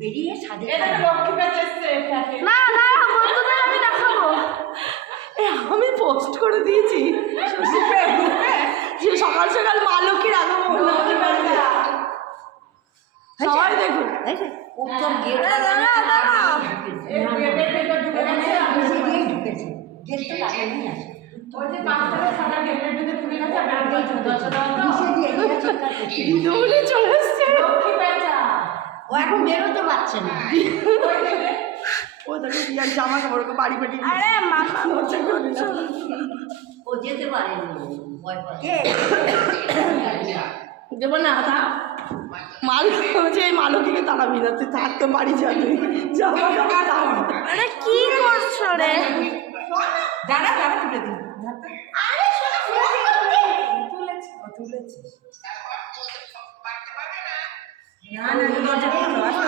বেরিয়ে ছাদে লক্ষ্মী প্যাচ এসছে না না বন্ধুদের আমি দেখাবো। আমি পোস্ট করে দিয়েছি যে সকাল সকাল মা লক্ষ্মীর আগমন। সবাই দেখুন প্রথম গেট ঢুকেছে, গেট তো লাগানোই আছে। ওই যে বাচ্চারা সাদা গেটের ভিতরে ঢুকে গেছে আর বের করছে দিদিমণি চলে এসছে। লক্ষ্মী প্যাচা ও এখন বেরোতে পারছে না। ও তাকে রিয়ার জামা কাপড় বাড়ি পাঠিয়ে দিয়েছে। আরে মামা ও যেতে পারেনি, ভয় পায়। দেবো না তা মালকি হচ্ছে এই মালকিকে তাড়াবি না, তুই থাকতো বাড়ি যাবি জামা কাপড় তাড়াবি। আরে কি করছো রে? দাঁড়া দাঁড়া তুলে দিন তুলেছি না না দরজা খুলো